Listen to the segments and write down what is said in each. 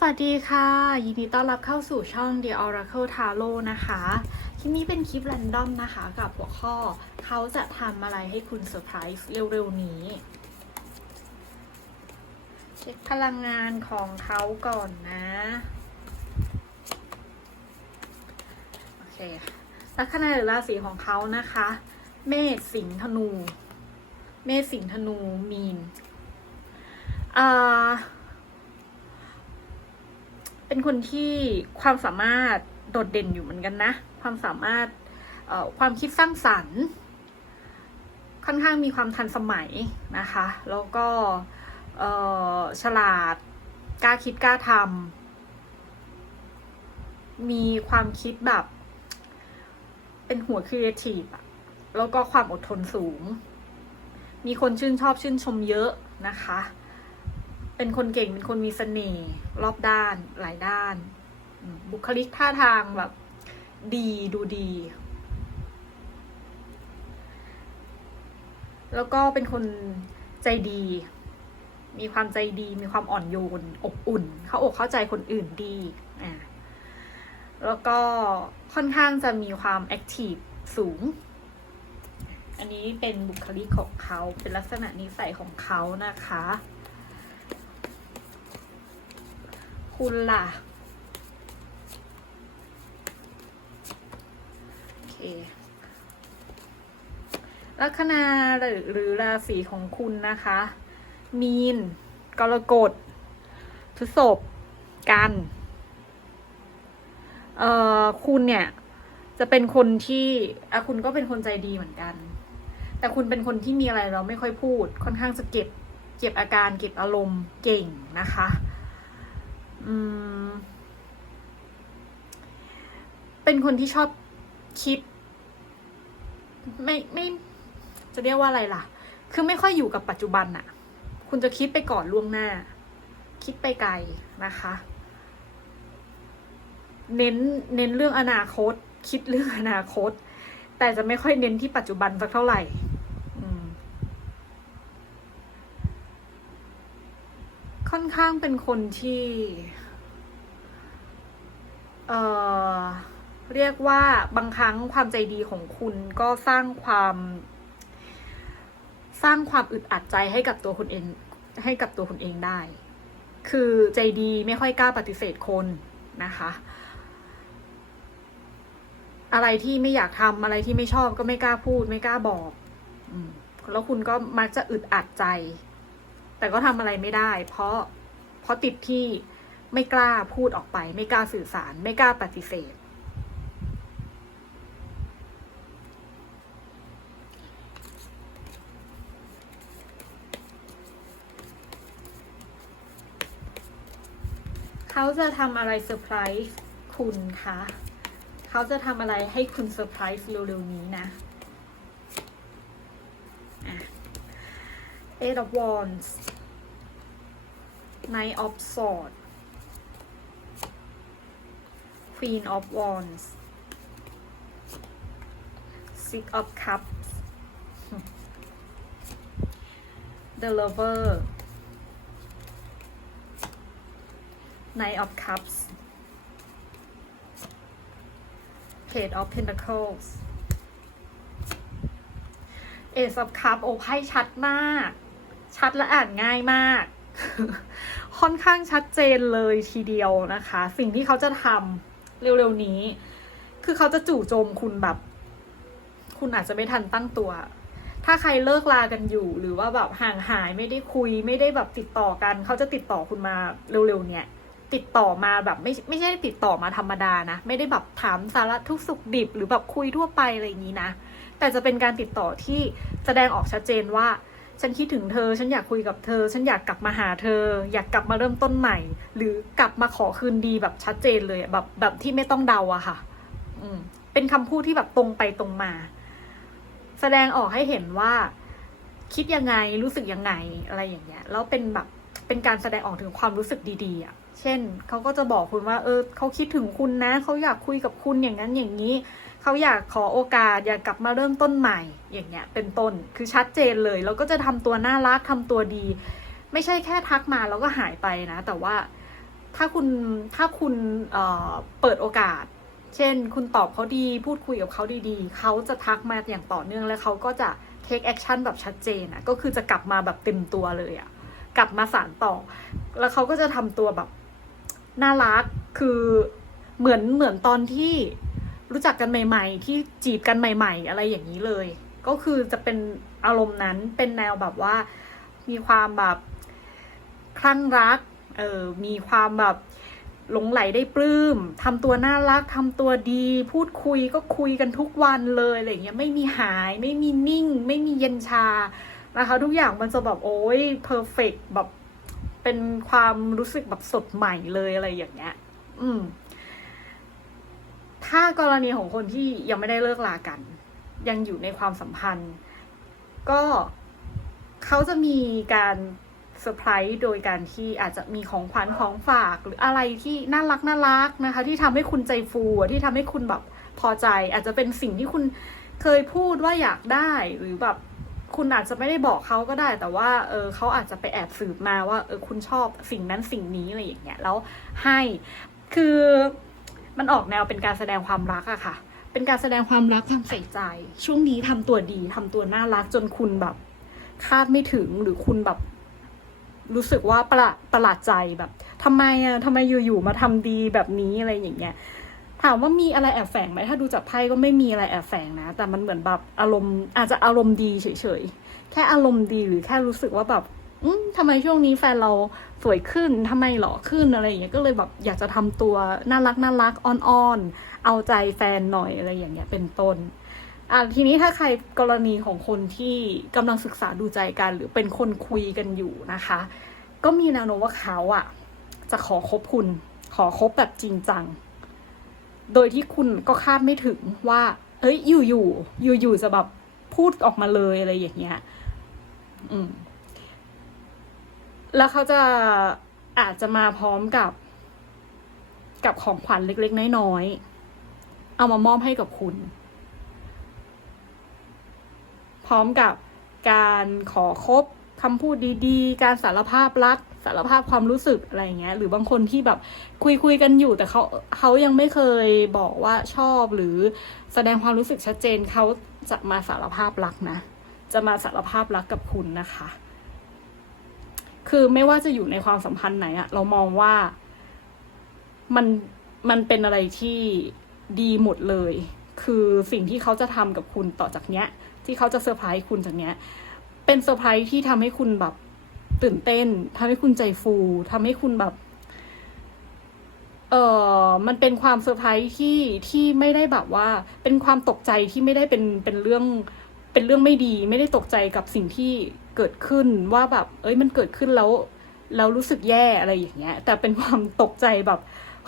สวัสดีค่ะ ยินดีต้อนรับเข้าสู่ช่อง The Oracle Tarot นะคะคลิปนี้เป็นคลิปแรนดอมนะคะ กับหัวข้อเขาจะทำอะไรให้คุณเซอร์ไพรส์เร็วๆ นี้เช็คพลังงานของเขาก่อนนะ โอเคลัคนาหรือราศีของเขานะคะ เมษสิงห์ธนู เมษสิงห์ธนูมีนอ่า เป็นคนที่ความสามารถโดดเด่นอยู่เหมือนกันนะ ความสามารถความคิดสร้างสรรค์ ค่อนข้างมีความทันสมัยนะคะ แล้วก็ฉลาดกล้าคิดกล้าทำมีความคิดแบบ เป็นหัวครีเอทีฟอะแล้วก็ความอดทนสูง มีคนชื่นชอบชื่นชมเยอะนะคะ เป็นคนเก่งเป็นคนมีเสน่ห์รอบด้านหลายด้าน บุคลิกท่าทางแบบ ดีดูดี แล้วก็เป็นคนใจดี มีความใจดี มีความอ่อนโยน อบอุ่น เข้าอกเข้าใจคนอื่นดีอ่าแล้วก็ค่อนข้างจะมีความแอคทีฟสูง อันนี้เป็นบุคลิกของเขา เป็นลักษณะนิสัยของเขานะคะ คุณล่ะ โอเค ลัคนาหรือหรือราศีของคุณนะคะ มีน กรกฎพฤษภกัน เอ่อ คุณเนี่ย จะเป็นคนที่อะคุณก็เป็นคนใจดีเหมือนกัน แต่คุณเป็นคนที่มีอะไรเราไม่ค่อยพูด ค่อนข้างจะเก็บ เก็บอาการ เก็บอารมณ์ เก่งนะคะ อืม เป็นคนที่ชอบคิด ไม่ไม่ จะเรียกว่าอะไรล่ะ คือไม่ค่อยอยู่กับปัจจุบันอะคุณจะคิดไปก่อนล่วงหน้า คิดไปไกลนะคะ เน้นเน้นเรื่องอนาคต คิดเรื่องอนาคต แต่จะไม่ค่อยเน้นที่ปัจจุบันสักเท่าไหร่ อืม ค่อนข้างเป็นคนที่ เอ่อ เรียกว่าบางครั้งความใจดีของคุณก็สร้างความ สร้างความอึดอัดใจให้กับตัวคุณเอง ให้กับตัวคุณเองได้ คือใจดีไม่ค่อยกล้าปฏิเสธคนนะคะ อะไรที่ไม่อยากทำอะไรที่ไม่ชอบก็ไม่กล้าพูด ไม่กล้าบอกอแล้วคุณก็มักจะอึดอัดใจ แต่ก็ทำอะไรไม่ได้ เพราะเพราะติดที่ไม่กล้าพูดออกไป ไม่กล้าสื่อสาร ไม่กล้าปฏิเสธ เขาจะทำอะไรเซอร์ไพรส์คุณคะเขาจะทำอะไรให้คุณเซอร์ไพรส์เร็วๆนี้นะอะ Eight of Wands Knight of Swords Queen of Wands Six of Cups The Lover Knight of Cups Page of Pentacles Ace of Cups โอ้ไพ่ชัดมาก ชัดและอ่านง่ายมาก ค่อนข้างชัดเจนเลยทีเดียวนะคะ สิ่งที่เขาจะทำเร็วๆนี้ คือเขาจะจู่โจมคุณแบบ คุณอาจจะไม่ทันตั้งตัว ถ้าใครเลิกลากันอยู่ หรือว่าแบบห่างหายไม่ได้คุย ไม่ได้แบบติดต่อกัน เขาจะติดต่อคุณมาเร็วๆเนี่ยติดต่อมาแบบไม่ไม่ใช่ติดต่อมาธรรมดานะ ไม่ได้แบบถามสาระทุกสุขดิบ หรือแบบคุยทั่วไปอะไรอย่างนี้นะ แต่จะเป็นการติดต่อที่แสดงออกชัดเจนว่า ฉันคิดถึงเธอ ฉันอยากคุยกับเธอ ฉันอยากกลับมาหาเธอ อยากกลับมาเริ่มต้นใหม่ หรือกลับมาขอคืนดีแบบชัดเจนเลยแบบแบบที่ไม่ต้องเดาอะค่ะ อืม เป็นคำพูดที่แบบตรงไปตรงมา แสดงออกให้เห็นว่า คิดยังไงรู้สึกยังไงอะไรอย่างเงี้ย แล้วเป็นแบบเป็นการแสดงออกถึงความรู้สึกดีๆอะเช่นเขาก็จะบอกคุณว่า เออเขาคิดถึงคุณนะเขาอยากคุยกับคุณอย่างนั้นอย่างนี้ เขาอยากขอโอกาสอยากกลับมาเริ่มต้นใหม่ อย่างเงี้ยเป็นต้นคือชัดเจนเลย แล้วก็จะทำตัวน่ารักทำตัวดี ไม่ใช่แค่ทักมาแล้วก็หายไปนะ แต่ว่าถ้าคุณถ้าคุณเอ่อเปิดโอกาส เช่น คุณตอบเขาดี พูดคุยกับเขาดีๆ เขาจะทักมาอย่างต่อเนื่องแล้วเขาก็จะ take action แบบชัดเจนอะก็คือจะกลับมาแบบเต็มตัวเลยอะกลับมาสานต่อ แล้วเขาก็จะทำตัวแบบน่ารักคือเหมือนเหมือนตอนที่ รู้จักกันใหม่ ๆ ที่จีบกันใหม่ ๆ อะไรอย่างนี้เลย ก็คือจะเป็นอารมณ์นั้นเป็นแนวแบบว่ามีความแบบคลั่งรักเออมีความแบบหลงไหลได้ปลื้มทำตัวน่ารักทำตัวดี พูดคุยก็คุยกันทุกวันเลยอะไรอย่างเงี้ยไม่มีหายไม่มีนิ่ง ไม่มีเย็นชานะคะทุกอย่างมันจะแบบโอ้ยเพอร์เฟกแบบเป็นความรู้สึกแบบสดใหม่เลยอะไรอย่างเงี้ย อืม ถ้ากรณีของคนที่ยังไม่ได้เลิกลากัน ยังอยู่ในความสัมพันธ์ ก็เขาจะมีการเซอร์ไพรส์โดยการที่อาจจะมีของขวัญของฝากหรืออะไรที่น่ารักน่ารักนะคะ ที่ทำให้คุณใจฟูที่ทำให้คุณแบบพอใจ อาจจะเป็นสิ่งที่คุณเคยพูดว่าอยากได้หรือแบบคุณอาจจะไม่ได้บอกเขาก็ได้ แต่ว่าเออเขาอาจจะไปแอบสืบมาว่าเออคุณชอบสิ่งนั้นสิ่งนี้อะไรอย่างเงี้ยแล้วให้คือ มันออกแนวเป็นการแสดงความรักอะค่ะ เป็นการแสดงความรักความใส่ใจ ช่วงนี้ทำตัวดีทำตัวน่ารักจนคุณแบบ คาดไม่ถึงหรือคุณแบบ รู้สึกว่าประหลาดประหลาดใจแบบทำไมอะทำไมอยู่ๆมาทำดีแบบนี้อะไรอย่างเงี้ยถามว่ามีอะไรแอบแฝงไหมถ้าดูจากไพ่ก็ไม่มีอะไรแอบแฝงนะ แต่มันเหมือนแบบอารมณ์อาจจะอารมณ์ดีเฉยๆ แค่อารมณ์ดีหรือแค่รู้สึกว่าแบบ อืมทำไมช่วงนี้แฟนเราสวยขึ้นทำไมหล่อขึ้นอะไรอย่างเงี้ยก็เลยแบบอยากจะทำตัวน่ารักน่ารักอ่อนๆเอาใจแฟนหน่อยอะไรอย่างเงี้ยเป็นต้นอะทีนี้ถ้าใครกรณีของคนที่กำลังศึกษาดูใจกันหรือเป็นคนคุยกันอยู่นะคะ ก็มีแนวโน้มว่าเขาอะจะขอคบคุณ ขอคบแบบจริงจัง โดยที่คุณก็คาดไม่ถึงว่า เอ้ยอยู่อยู่อยู่อยู่ๆจะแบบพูดออกมาเลยอะไรอย่างเงี้ย อืม แล้วเขาจะอาจจะมาพร้อมกับ กับของขวัญเล็กๆ น้อยๆ เอามามอบให้กับคุณ พร้อมกับการขอคบคำพูดดีๆ การสารภาพรักสารภาพความรู้สึกอะไรเงี้ย หรือบางคนที่แบบคุยคุยๆกันอยู่ แต่เขาเขายังไม่เคยบอกว่าชอบหรือแสดงความรู้สึกชัดเจนเขาจะมาสารภาพรักนะ จะมาสารภาพรักกับคุณนะคะ คือไม่ว่าจะอยู่ในความสัมพันธ์ไหนอะเรามองว่ามันมันเป็นอะไรที่ดีหมดเลย คือสิ่งที่เขาจะทำกับคุณต่อจากเนี้ย ที่เขาจะเซอร์ไพรส์คุณจากเนี้ย เป็นเซอร์ไพรส์ที่ทำให้คุณแบบตื่นเต้นทำให้คุณใจฟูทำให้คุณแบบ เออมันเป็นความเซอร์ไพรส์ที่ที่ไม่ได้แบบว่า เป็นความตกใจที่ไม่ได้เป็นเป็นเรื่อง เป็นเรื่องไม่ดี ไม่ได้ตกใจกับสิ่งที่ เกิดขึ้นว่าแบบ เอ้ยมันเกิดขึ้นแล้วแล้วรู้สึกแย่อะไรอย่างเงี้ย แต่เป็นความตกใจแบบ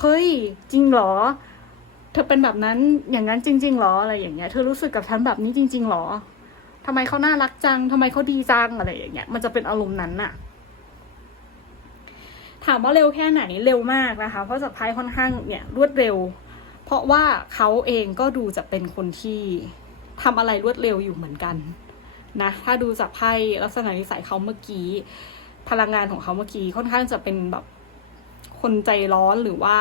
เฮ้ยจริงเหรอ เธอเป็นแบบนั้นอย่างนั้นจริงๆหรออะไรอย่างเงี้ย เธอรู้สึกกับฉันแบบนี้จริงๆหรอทำไมเขาน่ารักจังทำไมเขาดีจังอะไรอย่างเงี้ย มันจะเป็นอารมณ์นั้นน่ะ ถามว่าเร็วแค่ไหนเร็วมากนะคะ เพราะจากไพ่ค่อนข้างเนี่ยรวดเร็ว เพราะว่าเขาเองก็ดูจะเป็นคนที่ทำอะไรรวดเร็วอยู่เหมือนกัน นะถ้าดูจากไพ่ลักษณะนิสัยเขาเมื่อกี้ พลังงานของเขาเมื่อกี้ค่อนข้างจะเป็นแบบคนใจร้อนหรือว่า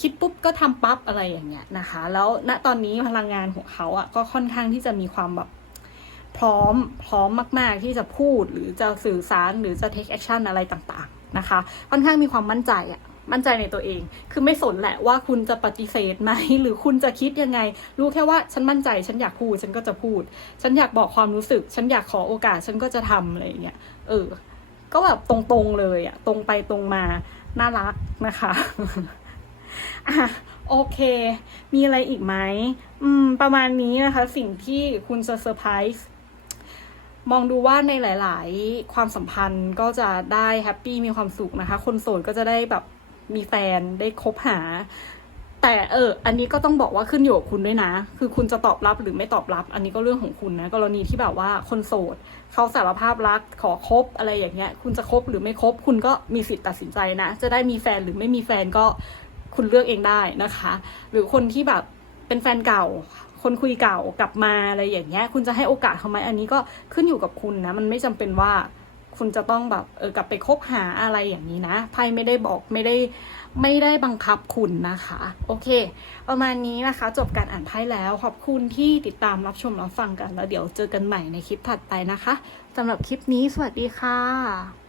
คิดปุ๊บก็ทำปั๊บอะไรอย่างเงี้ยนะคะ แล้วณตอนนี้พลังงานของเขาอะ่ะก็ค่อนข้างที่จะมีความแบบพร้อมพร้อมมาก ๆ ที่จะพูดหรือจะสื่อสารหรือจะ take action อะไรต่างๆนะคะ ค่อนข้างมีความมั่นใจอะ มั่นใจในตัวเอง คือไม่สนแหละว่าคุณจะปฏิเสธไหม หรือคุณจะคิดยังไง รู้แค่ว่าฉันมั่นใจ ฉันอยากพูด ฉันก็จะพูด ฉันอยากบอกความรู้สึก ฉันอยากขอโอกาส ฉันก็จะทำอะไรอย่างเงี้ย เออ ก็แบบตรงๆเลยอะตรงไปตรงมา น่ารักนะคะอะโอเค มีอะไรอีกไหม อืม ประมาณนี้นะคะ สิ่งที่คุณจะเซอร์ไพรส์มองดูว่าในหลาย ๆ ความสัมพันธ์ก็จะได้แฮปปี้มีความสุขนะคะ คนโสดก็จะได้แบบ มีแฟนได้คบหา แต่เออ อันนี้ก็ต้องบอกว่าขึ้นอยู่กับคุณด้วยนะ คือคุณจะตอบรับหรือไม่ตอบรับ อันนี้ก็เรื่องของคุณนะ กรณีที่แบบว่าคนโสดเขาสารภาพรักขอคบอะไรอย่างเงี้ย คุณจะคบหรือไม่คบ คุณก็มีสิทธิ์ตัดสินใจนะ จะได้มีแฟนหรือไม่มีแฟนก็คุณเลือกเองได้นะคะ หรือคนที่แบบเป็นแฟนเก่าคนคุยเก่ากลับมาอะไรอย่างเงี้ย คุณจะให้โอกาสเขาไหมอันนี้ก็ขึ้นอยู่กับคุณนะ มันไม่จำเป็นว่า คุณจะต้องแบบเออกลับไปคบหาอะไรอย่างนี้นะไพ่ไม่ได้บอกไม่ได้ไม่ได้บังคับคุณนะคะ โอเค ประมาณนี้นะคะ จบการอ่านไพ่แล้วขอบคุณที่ติดตามรับชมรับฟังกันแล้วเดี๋ยวเจอกันใหม่ในคลิปถัดไปนะคะสำหรับคลิปนี้สวัสดีค่ะ